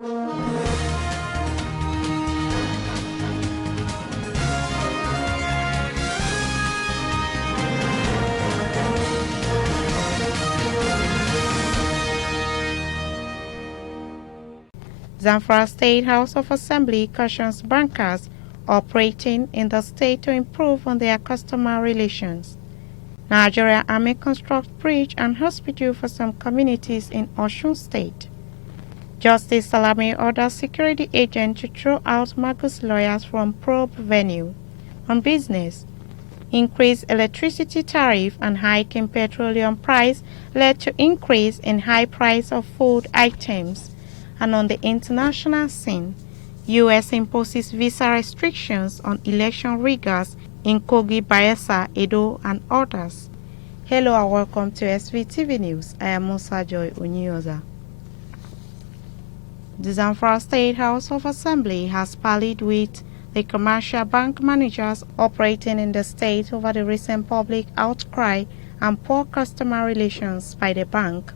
Zamfara State House of Assembly cautions bankers operating in the state to improve on their customer relations. Nigeria Army constructs bridge and hospital for some communities in Osun State. Justice Salami orders security agent to throw out Magus lawyers from probe venue. On business, increased electricity tariff and hike in petroleum price led to increase in high price of food items. And on the international scene, U.S. imposes visa restrictions on election riggers in Kogi, Bayelsa, Edo, and others. Hello and welcome to Svtv News. I am Musa Joy Onyoza. The Zamfara State House of Assembly has parleyed with the commercial bank managers operating in the state over the recent public outcry and poor customer relations by the bank.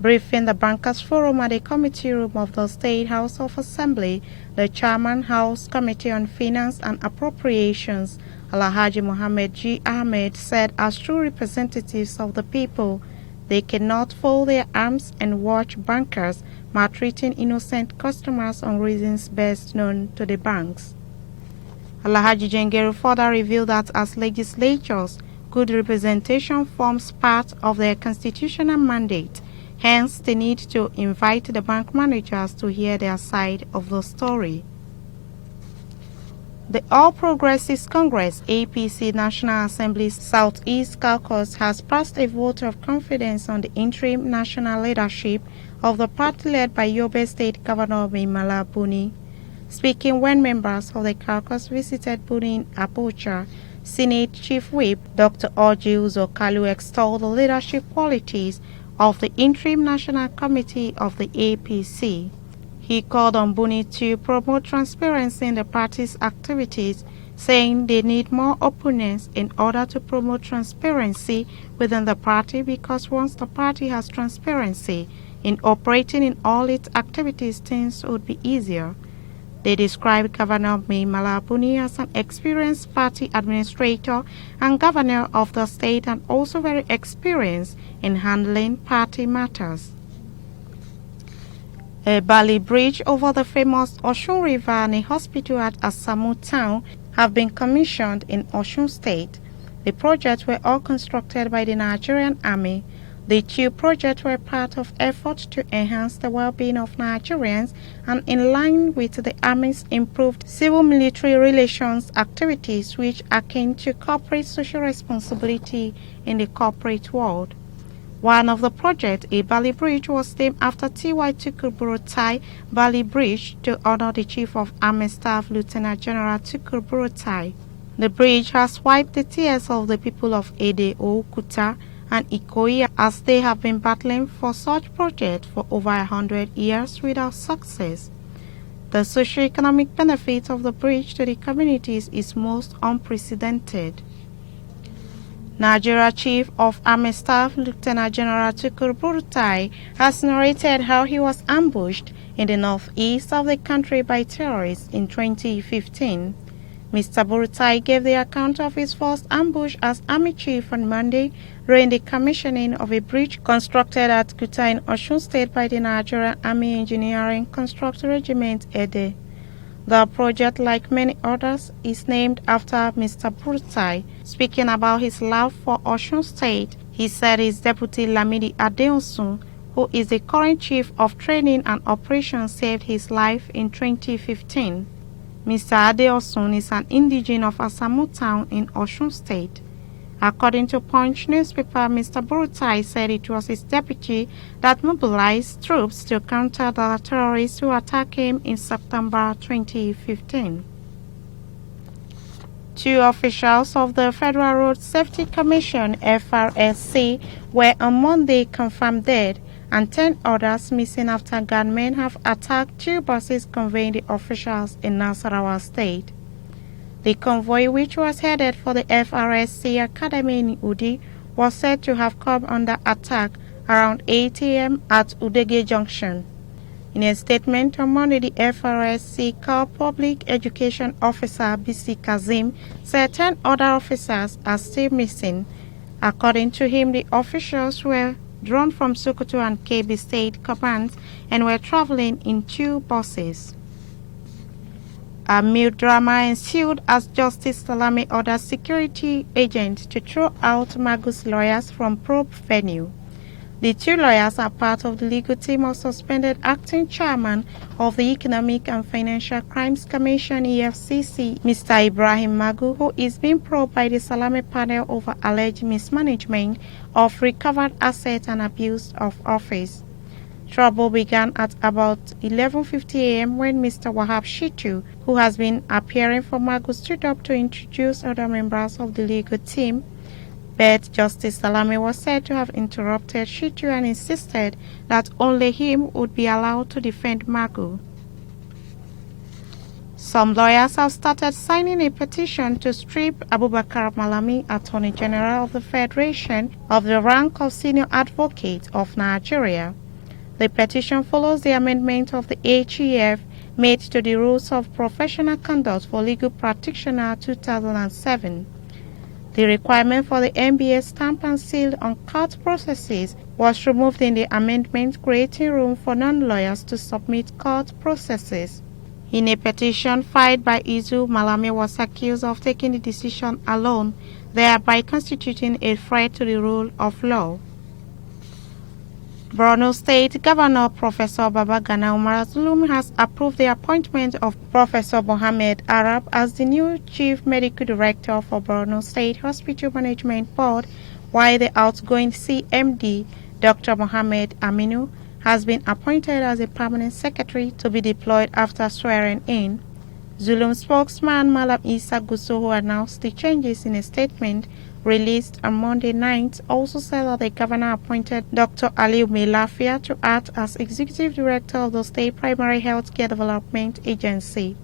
Briefing the Bankers Forum at the committee room of the State House of Assembly, the Chairman House Committee on Finance and Appropriations, Alhaji Mohammed G. Ahmed, said as true representatives of the people, they cannot fold their arms and watch bankers maltreating innocent customers on reasons best known to the banks. Alhaji Jengeru further revealed that as legislators, good representation forms part of their constitutional mandate. Hence, they need to invite the bank managers to hear their side of the story. The All Progressives Congress APC National Assembly Southeast Caucus has passed a vote of confidence on the interim national leadership of the party led by Yobe State Governor Mimala Buni. Speaking when members of the caucus visited Buni in Abuja, Senate Chief Whip Dr. Orji Uzokalu extolled the leadership qualities of the Interim National Committee of the APC. He called on Buni to promote transparency in the party's activities, saying they need more openness in order to promote transparency within the party, because once the party has transparency in operating in all its activities, things would be easier. They described Governor Mimala Buni as an experienced party administrator and governor of the state, and also very experienced in handling party matters. A Bali bridge over the famous Osun River and a hospital at Asamu town have been commissioned in Osun State. The projects were all constructed by the Nigerian Army. The two projects were part of efforts to enhance the well-being of Nigerians and in line with the Army's improved civil-military relations activities, which are akin to corporate social responsibility in the corporate world. One of the projects, a Bali Bridge, was named after T.Y. Tukur Buratai Bali Bridge to honor the Chief of Army Staff, Lieutenant General Tukur Buratai. The bridge has wiped the tears of the people of Ede, Okuta, and Ikoyi, as they have been battling for such projects for over 100 years without success. The socio-economic benefit of the bridge to the communities is most unprecedented. Nigeria Chief of Army Staff Lieutenant General Tukur Buratai has narrated how he was ambushed in the northeast of the country by terrorists in 2015. Mr. Buratai gave the account of his first ambush as Army Chief on Monday during the commissioning of a bridge constructed at Kuta in Osun State by the Nigerian Army Engineering Construction Regiment Ede. The project, like many others, is named after Mr. Buratai. Speaking about his love for Osun State, he said his deputy Lamidi Adeosun, who is the current Chief of Training and Operations, saved his life in 2015. Mr. Adeosun is an indigene of Asamu town in Osun State. According to Punch newspaper, Mr. Buratai said it was his deputy that mobilized troops to counter the terrorists who attacked him in September 2015. Two officials of the Federal Road Safety Commission (FRSC) were on Monday confirmed dead, and 10 others missing after gunmen have attacked two buses conveying the officials in Nasarawa State. The convoy, which was headed for the FRSC Academy in Udi, was said to have come under attack around 8 a.m. at Udege Junction. In a statement on Monday, the FRSC core public education officer BC Kazim said 10 other officers are still missing. According to him, the officials were drawn from Sokoto and Kebbi State commands and were traveling in 2 buses. A mild drama ensued as Justice Salami ordered security agents to throw out Magu's lawyers from probe venue. The 2 lawyers are part of the legal team of suspended acting chairman of the Economic and Financial Crimes Commission EFCC, Mr. Ibrahim Magu, who is being probed by the Salami panel over alleged mismanagement of recovered assets and abuse of office. Trouble began at about 11:50 a.m. when Mr. Wahab Shitu, who has been appearing for Magu, stood up to introduce other members of the legal team. But Justice Salami was said to have interrupted Shitu and insisted that only him would be allowed to defend Magu. Some lawyers have started signing a petition to strip Abubakar Malami, Attorney General of the Federation, of the rank of Senior Advocate of Nigeria. The petition follows the amendment of the HEF made to the Rules of Professional Conduct for Legal Practitioners 2007. The requirement for the MBA stamp and seal on court processes was removed in the amendment, creating room for non-lawyers to submit court processes. In a petition filed by Izu, Malami was accused of taking the decision alone, thereby constituting a threat to the rule of law. Borno State Governor Professor Babagana Umar Zulum has approved the appointment of Professor Mohammed Arab as the new Chief Medical Director for Borno State Hospital Management Board, while the outgoing CMD, Dr. Mohammed Aminu, has been appointed as a permanent secretary to be deployed after swearing in. Zulum spokesman Malam Isa Gusso, who announced the changes in a statement released on Monday night, also said that the governor appointed Dr. Aliu Melafia to act as executive director of the State Primary Health Care Development Agency.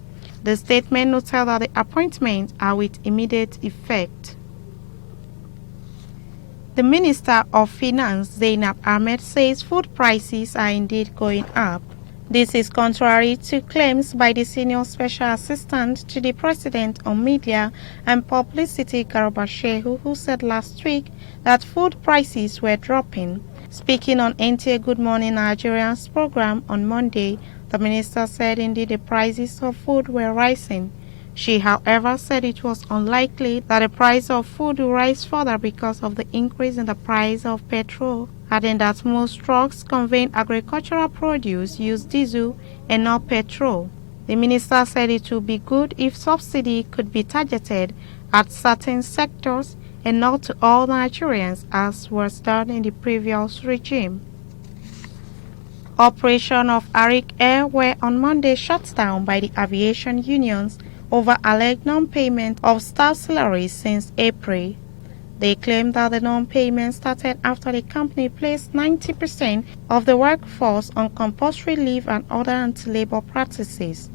The statement noted that the appointments are with immediate effect. The Minister of Finance, Zainab Ahmed, says food prices are indeed going up. This is contrary to claims by the Senior Special Assistant to the President on Media and Publicity, Garba Shehu, who said last week that food prices were dropping. Speaking on NTA Good Morning Nigerian's program on Monday, the minister said indeed the prices of food were rising. She, however, said it was unlikely that the price of food will rise further because of the increase in the price of petrol, adding that most trucks conveying agricultural produce use diesel and not petrol. The minister said it would be good if subsidy could be targeted at certain sectors and not to all Nigerians, as was done in the previous regime. Operation of Arik Air were on Monday shut down by the aviation unions over alleged non-payment of staff salaries since April. They claim that the non-payment started after the company placed 90% of the workforce on compulsory leave and other anti-labor practices.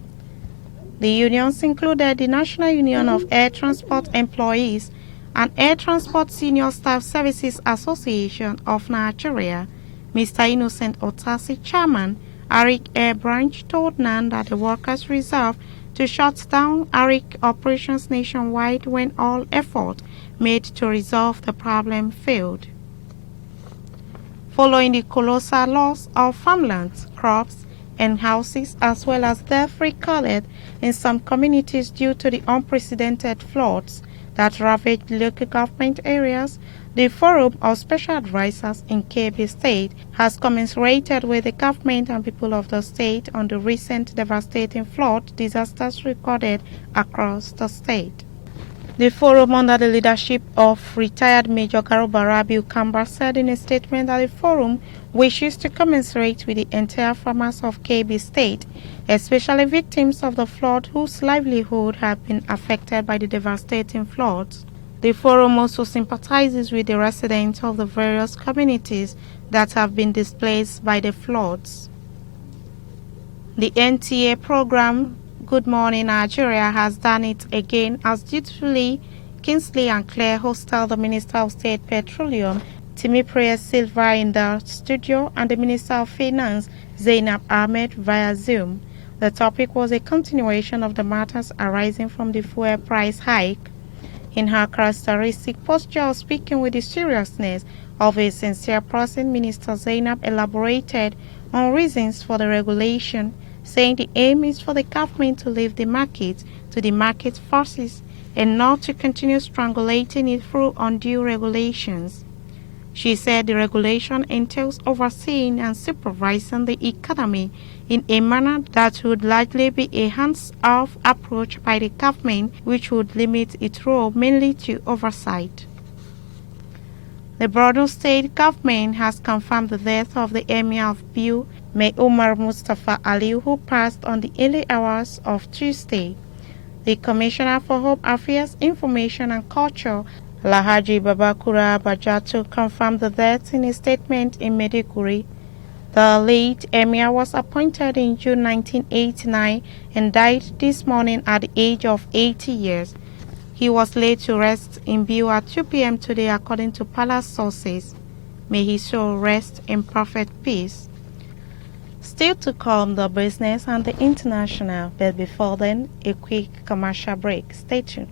The unions included the National Union of Air Transport Employees and Air Transport Senior Staff Services Association of Nigeria. Mr. Innocent Otasi, chairman, Arik Air Branch, told NAN that the workers resolved to shut down Arik operations nationwide when all effort made to resolve the problem failed. Following the colossal loss of farmlands, crops, and houses, as well as death recorded in some communities due to the unprecedented floods that ravaged local government areas, the Forum of Special Advisors in Kebbi State has commiserated with the government and people of the state on the recent devastating flood disasters recorded across the state. The forum, under the leadership of retired Major Garuba Rabiu Kamba, said in a statement that the forum wishes to commiserate with the entire farmers of Kebbi State, especially victims of the flood whose livelihood have been affected by the devastating floods. The forum also sympathizes with the residents of the various communities that have been displaced by the floods. The NTA program Good Morning Nigeria has done it again as dutifully Kingsley and Claire Hostel, the Minister of State Petroleum, Timipre Svtv in the studio and the Minister of Finance, Zainab Ahmed, via Zoom. The topic was a continuation of the matters arising from the fuel price hike. In her characteristic posture of speaking with the seriousness of a sincere person, Minister Zainab elaborated on reasons for the regulation, saying the aim is for the government to leave the market to the market forces and not to continue strangulating it through undue regulations. She said the regulation entails overseeing and supervising the economy in a manner that would likely be a hands-off approach by the government, which would limit its role mainly to oversight. The Borno state government has confirmed the death of the Emir of Biu, May Umar Mustafa Ali, who passed on the early hours of Tuesday. The Commissioner for Home Affairs, Information and Culture, Alhaji Babakura Bajato, confirmed the death in a statement in Maiduguri. The late Emir was appointed in June 1989 and died this morning at the age of 80 years. He was laid to rest in Biu at 2 p.m. today according to palace sources. May his soul rest in perfect peace. Still to come, the business and the international, but before then, a quick commercial break. Stay tuned.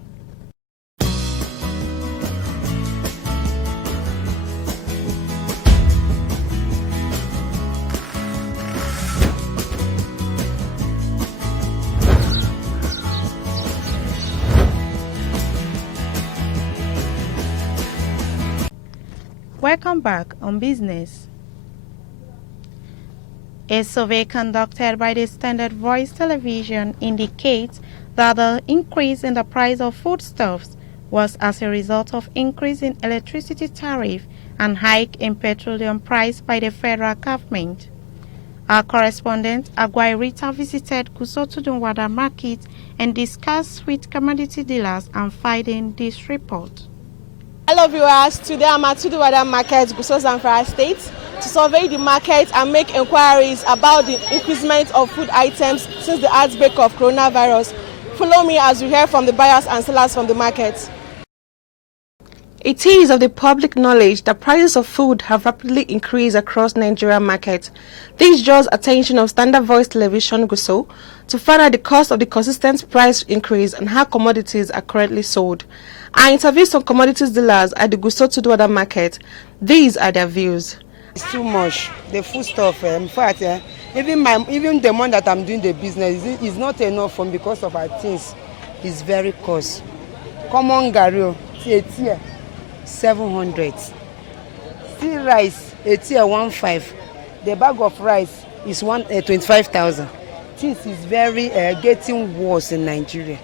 Welcome back on Business. A survey conducted by the Standard Voice Television indicates that the increase in the price of foodstuffs was as a result of increase in electricity tariff and hike in petroleum price by the federal government. Our correspondent Agwai Rita visited Gusau Market and discussed with commodity dealers and finding this report. Hello viewers, today I'm at Svtv Market, Gusau Zamfara State, to survey the market and make inquiries about the increasement of food items since the outbreak of coronavirus. Follow me as we hear from the buyers and sellers from the market. It is of the public knowledge that prices of food have rapidly increased across Nigeria market. This draws attention of Standard Voice Television Gusau to find out the cause of the consistent price increase and how commodities are currently sold. I interviewed some commodities dealers at the Gusau Svtv market. These are their views. It's too much. The food stuff, in fact, even the month that I'm doing the business is not enough for me because of our things. It's very cost. Common gario, a tier 700. Still rice, a tier 15. The bag of rice is 25,000. Things is very getting worse in Nigeria.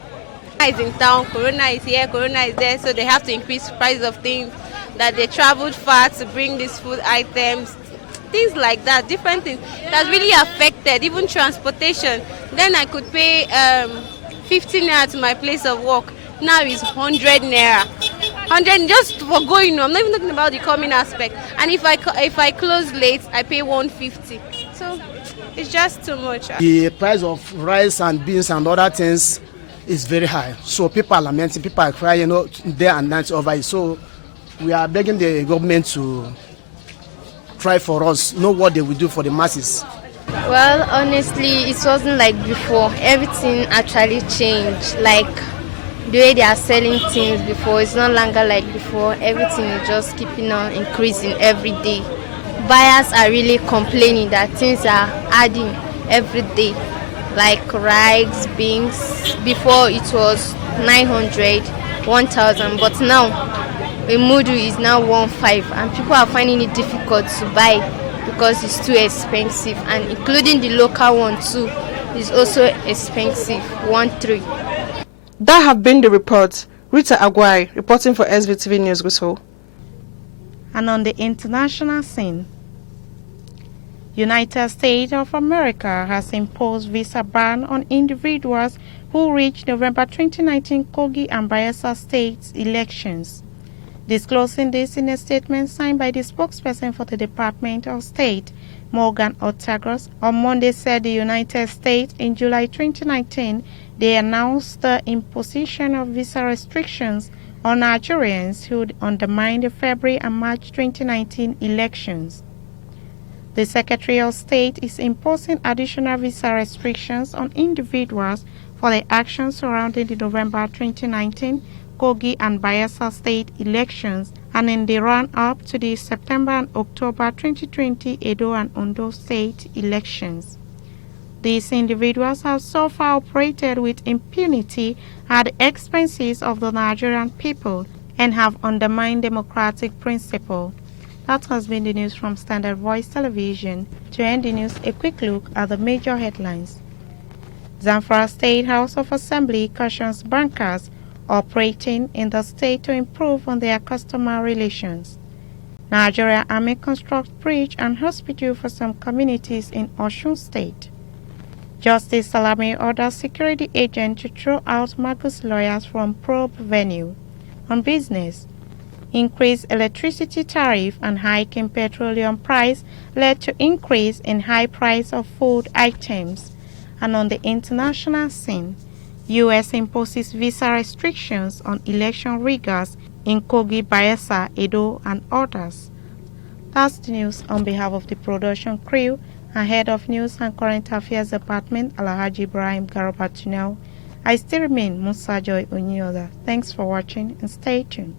Is in town, corona is here, corona is there, so they have to increase price of things, that they traveled far to bring these food items, things like that, different things that really affected even transportation. Then I could pay 15 naira to my place of work. Now it's 100 naira. 100 just for going. I'm not even talking about the coming aspect. And if I close late, I pay 150. So it's just too much. The price of rice and beans and other things is very high. So people are lamenting, people are crying, day and night over it. So we are begging the government to try for us, know what they will do for the masses. Well, honestly, it wasn't like before. Everything actually changed. Like the way they are selling things before, it's no longer like before. Everything is just keeping on increasing every day. Buyers are really complaining that things are adding every day. Like rice, beans, before it was 900, 1,000, but now a mudu is now 1,500, and people are finding it difficult to buy because it's too expensive, and including the local one too is also expensive, 1,300. That have been the reports. Rita Agwai reporting for Svtv News Gusau. And on the international scene, United States of America has imposed visa ban on individuals who reached November 2019 Kogi and Bayelsa states elections. Disclosing this in a statement signed by the spokesperson for the Department of State, Morgan Ortagos, on Monday said the United States in July 2019 they announced the imposition of visa restrictions on Nigerians who undermined the February and March 2019 elections. The Secretary of State is imposing additional visa restrictions on individuals for the actions surrounding the November 2019 Kogi and Bayelsa state elections and in the run-up to the September and October 2020 Edo and Ondo state elections. These individuals have so far operated with impunity at the expenses of the Nigerian people and have undermined democratic principle. That has been the news from Standard Voice Television. To end the news, a quick look at the major headlines. Zamfara State House of Assembly cautions bankers operating in the state to improve on their customer relations. Nigeria Army constructs bridge and hospital for some communities in Osun State. Justice Salami orders security agent to throw out Marcus lawyers from probe venue. On business, increased electricity tariff and hike in petroleum price led to increase in high price of food items. And on the international scene, U.S. imposes visa restrictions on election riggers in Kogi, Bayelsa, Edo, and others. That's the news on behalf of the production crew and Head of News and Current Affairs Department, Alhaji Ibrahim Garabatunel. I still remain Musa Joy Onyoda. Thanks for watching and stay tuned.